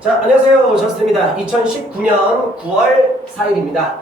자, 안녕하세요. 저스트입니다. 2019년 9월 4일입니다.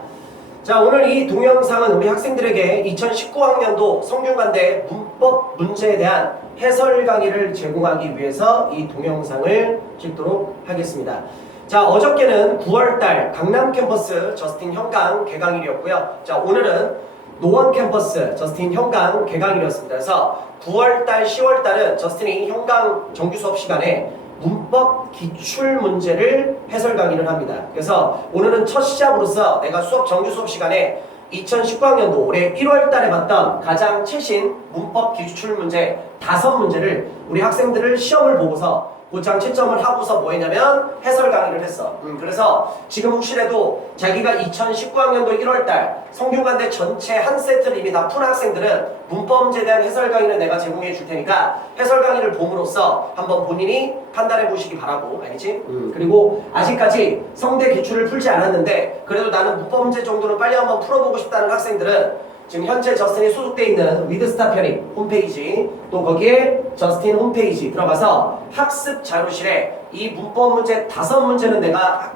자, 오늘 이 동영상은 우리 학생들에게 2019학년도 성균관대 문법 문제에 대한 해설 강의를 제공하기 위해서 이 동영상을 찍도록 하겠습니다. 자, 어저께는 9월달 강남 캠퍼스 저스틴 현강 개강일이었고요. 자, 오늘은 노원 캠퍼스 저스틴 현강 개강일이었습니다. 그래서 9월달, 10월달은 저스틴이 현강 정규 수업 시간에 문법 기출 문제를 해설 강의를 합니다. 그래서 오늘은 첫 시작으로서 내가 수업 정규 수업 시간에 2019학년도 올해 1월 달에 봤던 가장 최신 문법 기출 문제 다섯 문제를 우리 학생들을 시험을 보고서 고장 채점을 하고서 뭐 했냐면 해설 강의를 했어. 음, 그래서 지금 혹시라도 자기가 2019학년도 1월달 성균관대 전체 한 세트를 이미 다 푼 학생들은 문법 문제에 대한 해설 강의를 내가 제공해 줄 테니까 해설 강의를 봄으로써 한번 본인이 판단해 보시기 바라고 알겠지? 음, 그리고 아직까지 성대 기출을 풀지 않았는데 그래도 나는 문법 문제 정도는 빨리 한번 풀어보고 싶다는 학생들은 지금 현재 저스틴이 소속돼 있는 위드스타 편입 홈페이지 또 거기에 저스틴 홈페이지 들어가서 학습 자료실에 이 문법 문제 다섯 문제는 내가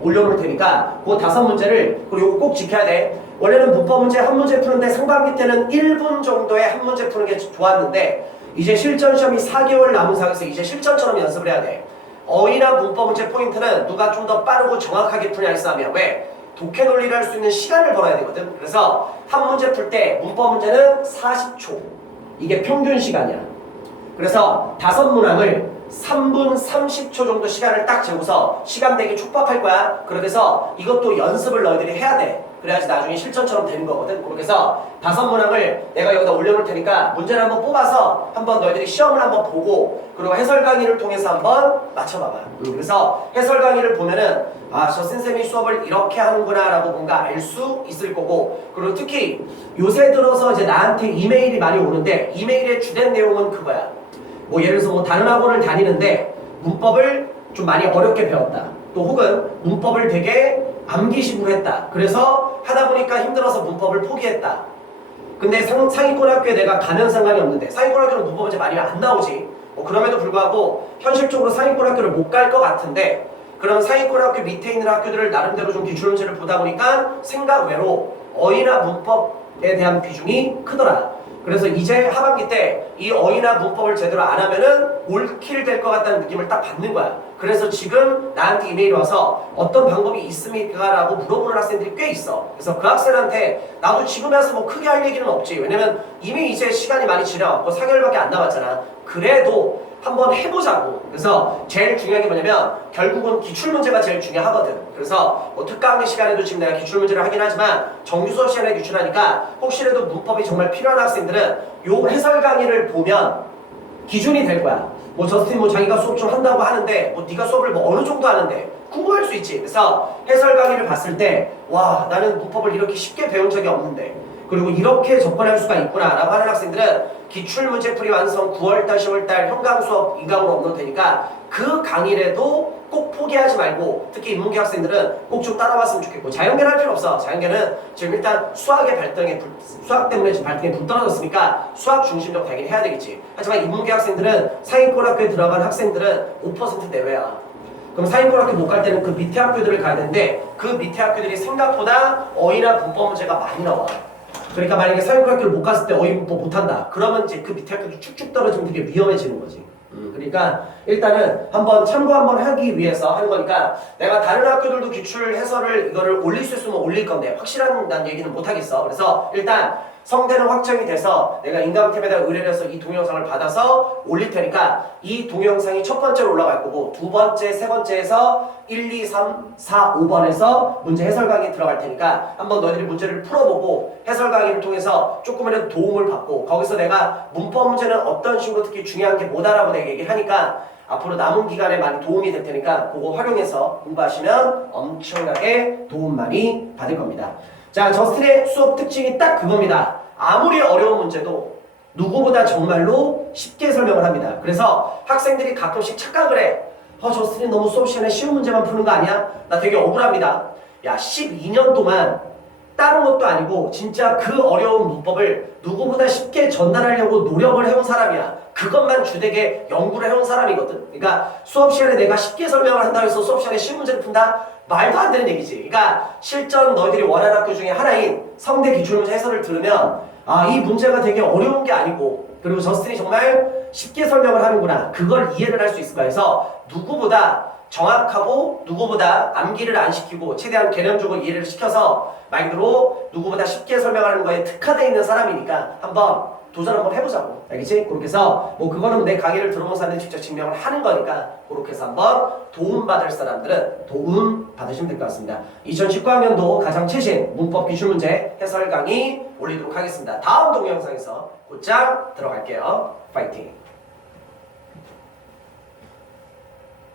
올려놓을 테니까 그 다섯 문제를 그리고 꼭 지켜야 돼. 원래는 문법 문제 한 문제 푸는데 상반기 때는 1분 정도의 한 문제 푸는 게 좋았는데 이제 실전 시험이 4개월 남은 상황에서 이제 실전처럼 연습을 해야 돼. 어휘나 문법 문제 포인트는 누가 좀 더 빠르고 정확하게 푸냐의 싸움이야. 왜? 독해 논리를 할 수 있는 시간을 벌어야 되거든. 그래서 한 문제 풀 때 문법 문제는 40초. 이게 평균 시간이야. 그래서 다섯 문항을 3분 30초 정도 시간을 딱 재고서 시간 되게 촉박할 거야. 그래서 이것도 연습을 너희들이 해야 돼. 그래야지 나중에 실전처럼 되는 거거든. 그렇게 해서 다섯 문항을 내가 여기다 올려놓을 테니까 문제를 한번 뽑아서 한번 너희들이 시험을 한번 보고 그리고 해설 강의를 통해서 한번 맞춰봐봐. 음, 그래서 해설 강의를 보면은 아, 저 선생님이 수업을 이렇게 하는구나 라고 뭔가 알 수 있을 거고 그리고 특히 요새 들어서 이제 나한테 이메일이 많이 오는데 이메일의 주된 내용은 그거야. 뭐 예를 들어서 뭐 다른 학원을 다니는데 문법을 좀 많이 어렵게 배웠다. 또 혹은 문법을 되게 암기식으로 했다. 그래서 하다 보니까 힘들어서 문법을 포기했다. 근데 상, 상위권 학교에 내가 가면 상관이 없는데 상위권 학교는 문법 문제 많이 안 나오지. 뭐 그럼에도 불구하고 현실적으로 상위권 학교를 못 갈 것 같은데 그런 상위권 학교 밑에 있는 학교들을 나름대로 좀 기출 문제를 보다 보니까 생각 외로 어휘나 문법에 대한 비중이 크더라. 그래서 이제 하반기 때 이 어휘나 문법을 제대로 안 하면은 올킬 될 것 같다는 느낌을 딱 받는 거야. 그래서 지금 나한테 이메일 와서 어떤 방법이 있습니까? 라고 물어보는 학생들이 꽤 있어. 그래서 그 학생한테 나도 지금 와서 뭐 크게 할 얘기는 없지. 왜냐면 이미 이제 시간이 많이 지나왔고 4개월밖에 안 남았잖아. 그래도 한번 해보자고. 그래서 제일 중요한 게 뭐냐면 결국은 기출 문제가 제일 중요하거든. 그래서 뭐 특강의 시간에도 지금 내가 기출 문제를 하긴 하지만 정규 수업 시간에 기출하니까 혹시라도 문법이 정말 필요한 학생들은 요 해설 강의를 보면 기준이 될 거야. 뭐 저스틴 뭐 자기가 수업 좀 한다고 하는데 뭐 네가 수업을 뭐 어느 정도 하는데 궁금할 수 있지. 그래서 해설 강의를 봤을 때 와 나는 문법을 이렇게 쉽게 배운 적이 없는데 그리고 이렇게 접근할 수가 있구나라고 하는 학생들은 기출 문제 풀이 완성 9월달 10월달 현강 수업 이강으로 업로드 되니까 그 강의라도 꼭 포기하지 말고 특히 인문계 학생들은 꼭 좀 따라왔으면 좋겠고 자연계는 할 필요 없어. 자연계는 지금 일단 수학의 발등에 불, 수학 때문에 지금 발등에 불 떨어졌으니까 수학 중심적으로 가긴 해야 되겠지. 하지만 인문계 학생들은 상위권 학교에 들어간 학생들은 5% 내외야. 그럼 상위권 학교 못 갈 때는 그 밑에 학교들을 가야 되는데 그 밑에 학교들이 생각보다 어휘나 문법 문제가 많이 나와 그러니까 만약에 상위권 학교를 못 갔을 때 어휘 문법 못한다 그러면 이제 그 밑에 학교도 쭉쭉 떨어지면 되게 위험해지는 거지 음, 그러니까 일단은 한번 참고 한번 하기 위해서 하는 거니까 내가 다른 학교들도 기출 해설을 이거를 올릴 수 있으면 올릴 건데 확실한 난 얘기는 못 하겠어. 그래서 일단 성대는 확정이 돼서 내가 인감템에다 의뢰를 해서 이 동영상을 받아서 올릴 테니까 이 동영상이 첫 번째로 올라갈 거고 두 번째, 세 번째에서 1, 2, 3, 4, 5번에서 문제 해설 강의 들어갈 테니까 한번 너희들이 문제를 풀어보고 해설 강의를 통해서 조금이라도 도움을 받고 거기서 내가 문법 문제는 어떤 식으로 특히 중요한 게 뭐다라고 내가 얘기를 하니까 앞으로 남은 기간에 많이 도움이 될 테니까 그거 활용해서 공부하시면 엄청나게 도움 많이 받을 겁니다. 자, 저스틴의 수업 특징이 딱 그겁니다. 아무리 어려운 문제도 누구보다 정말로 쉽게 설명을 합니다. 그래서 학생들이 가끔씩 착각을 해. 어, 저스틴이 너무 수업 시간에 쉬운 문제만 푸는 거 아니야? 나 되게 억울합니다. 야, 12년 동안 다른 것도 아니고 진짜 그 어려운 문법을 누구보다 쉽게 전달하려고 노력을 해온 사람이야. 그것만 주되게 연구를 해온 사람이거든. 그러니까 수업 시간에 내가 쉽게 설명을 한다고 해서 수업 시간에 쉬운 문제를 푼다? 말도 안 되는 얘기지. 그러니까 실전 너희들이 원하는 학교 중에 하나인 성대 기출문제 해설을 들으면 아, 이 문제가 되게 어려운 게 아니고 그리고 저스틴이 정말 쉽게 설명을 하는구나. 그걸 이해를 할 수 있을 거야. 그래서 누구보다 정확하고 누구보다 암기를 안 시키고 최대한 개념적으로 이해를 시켜서 말 그대로 누구보다 쉽게 설명하는 거에 특화되어 있는 사람이니까 한번 도전 한번 해보자고. 알겠지? 그렇게 해서 뭐 그거는 내 강의를 들어본 사람들이 직접 증명을 하는 거니까 그렇게 해서 한번 도움받을 사람들은 도움 받으시면 될 것 같습니다. 2019학년도 가장 최신 문법 기출 문제 해설 강의 올리도록 하겠습니다. 다음 동영상에서 곧장 들어갈게요. 파이팅